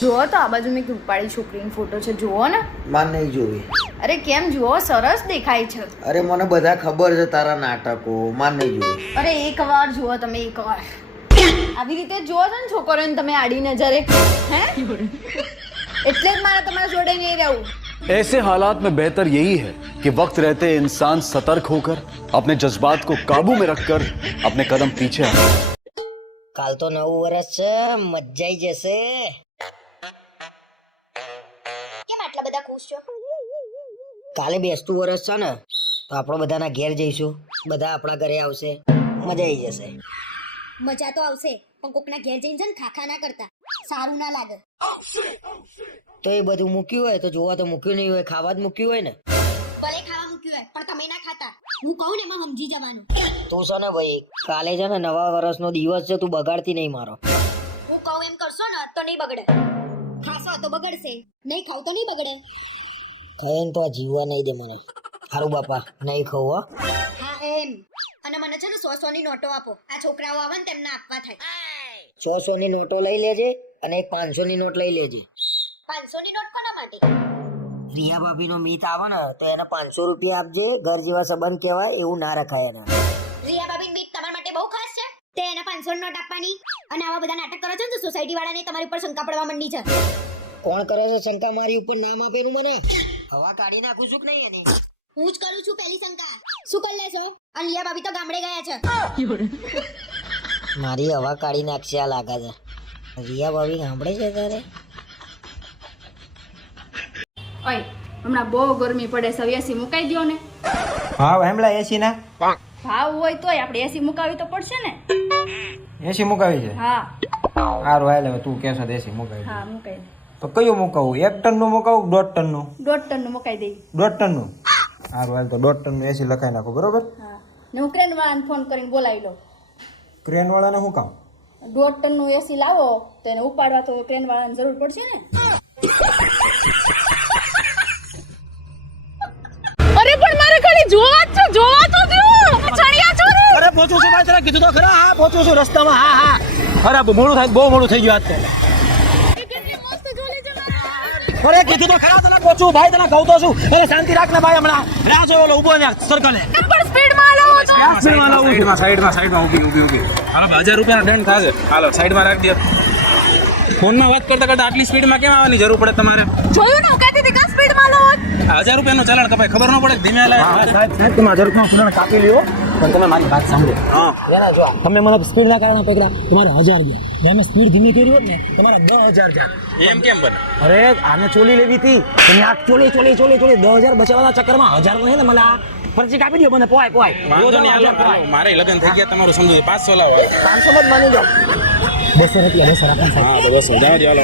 જુઓ તો આ બાજુ મેં એક રૂપાળી છોકરીનો ફોટો છે જુઓ ને માન નહીં જોવી અરે કેમ જુઓ સરસ દેખાય છે અરે મને બધા ખબર છે તારા નાટકો માન નહીં જોવી અરે એક વાર જુઓ તમે એક વાર આવી રીતે જુઓ છો ને છોકરીઓને તમે આડી નજરે હે એટલે જ મારે તમારા જોડે નહીં રહેવું ऐसे हालात में बेहतर यही है कि वक्त रहते इंसान सतर्क होकर अपने जज्बात को काबू में रखकर अपने कदम पीछे हटाए કાલ તો નવું વર્ષ છે મજાઈ જશે કાલે બેસતું વરસ છે ને તો આપણો બધાના ઘેર જઈશું. બધા આપણા ઘરે આવશે. મજા આવી જશે. મજા તો આવશે પણ કોકના ઘેર જઈને છે ને ખાખા ના કરતા. સારું ના લાગે. તો એ બધું મૂક્યું હોય તો જોવા તો મૂક્યું નહીં હોય ખાવા જ મૂક્યું હોય ને. ભલે ખાવા મૂક્યું હોય પણ તમે ના ખાતા. હું કહું ને એમાં સમજી જવાનું. તું છે ને ભાઈ કાલે છે ને નવા વર્ષનો દિવસ છે તું બગાડતી નહીં મારો. હું કહું એમ કરશો ને તો નહીં બગડે. તો બગડશે. નહીં ખાવ તો નહીં બગડે. ખાઈને તો જીવવા નહીં દે મને. સારું બાપા નહીં ખાવું હો. હા એમ. અને મને છે ને સો સો ની નોટો આપો. આ છોકરાઓ આવે ને તેમને આપવા થાય. સો સો ની નોટો લઈ લેજે અને એક પાંચસો ની નોટ લઈ લેજે. પાંચસો ની નોટ કોના માટે? રિયા ભાભીનો મીત આવે ને તો એને પાંચસો રૂપિયા આપજે. ઘર જેવા સંબંધ કહેવાય એવું ના રખાય એને. રિયા બાબી મીત તમારા માટે બહુ ખાસ છે. તે એને પાંચસો નોટ આપવાની. અને આવા બધા નાટક કરો છો ને સોસાયટી સોસાયટી વાળાને તમારી ઉપર શંકા પડવા માંડી છે. કોણ કરે છે શંકા મારી ઉપર નામ આપેલું મને? હવા કાઢી નાખું છું કે નહીં એની? હું જ કરું છું પહેલી શંકા. શું કરી લેશો? અલ્યા ભાભી તો ગામડે ગયા છે. મારી હવા કાઢી નાખશે આ લાગે છે. રિયા ભાભી ગામડે છે તારે? ઓય હમણાં બહુ ગરમી પડે છે. એસી મુકાઈ દ્યો ને. હા હેમલા એસી ના? ભાવ હોય તોય આપણે એસી મુકાવી તો પડશે ને. એસી મુકાવી છે? હા. સારું હાલ તું કેસો એસી મુકાવી હા મુકાઈ દે. તો કયો મુકાવું? એક ટનનું મુકાવું દોઢ ટનનું? દોઢ ટનનું મુકાઈ દઈ દોઢ ટનનું? સારું હાલ તો દોઢ ટનનું એસી લખાઈ નાખો બરોબર? હા. ને હું ક્રેન વાળાને ફોન કરીને બોલાવી લો ક્રેન વાળાને શું કામ? દોઢ ટનનું એસી લાવો તો એને ઉપાડવા તો ક્રેન વાળાને જરૂર પડશે ને. અરે પણ મારે ખાલી જોવા જ છો જોવા તો દો. ચણિયા છો ને? અરે પહોંચું છું ભાઈ તને કીધું તો ખરા. હા પહોંચું છું રસ્તામાં. હા હા. અરે મોડું થાય બહુ મોડું થઈ ગયું આજ તો. અરે કીધું તો ખરા તને કોચું ભાઈ તને કહું તો છું. અરે શાંતિ રાખ ને ભાઈ હમણાં રાહ જોયો ઓલો ઊભો ને સર્કલે પણ સ્પીડમાં લાવો છો? સાઈડમાં સાઈડમાં ઊભી ઊભી ઊભી. હાલો હજાર રૂપિયાનો દંડ થાશે. હાલો રાખ રાખી ફોન ફોનમાં વાત કરતા કરતા આટલી સ્પીડમાં કેમ આવવાની જરૂર પડે તમારે? જોયું ને હજાર રૂપિયાનું ચલણ કપાય. ખબર ન પડે ધીમે સાહેબ સાહેબ તમે હજાર રૂપિયા ફોન કાપી લ્યો. પણ તમે મારી વાત સાંભળો. હા. તમે મને સ્પીડના કારણે પકડા તમારે હજાર ગયા. મેં મેં સ્પીડ ધીમી કરી હોત ને તમારે દસ હજાર જાય એમ કેમ બને? અરે આને ચોલી લેવી હતી. તમે આ ચોલી ચોલી ચોલી ચોલી દસ હજાર બચાવવાના ચક્કરમાં હજાર તો છે ને મને આ ફરજી કાપી દો મને પોય પોય વાંધો નહીં મારે લગન થઈ ગયા તમારું સમજુ પાંચસો લાવો. પાંચસો જ માની જાઓ બસો રૂપિયા બસો હા બસો જાવ દો હાલો.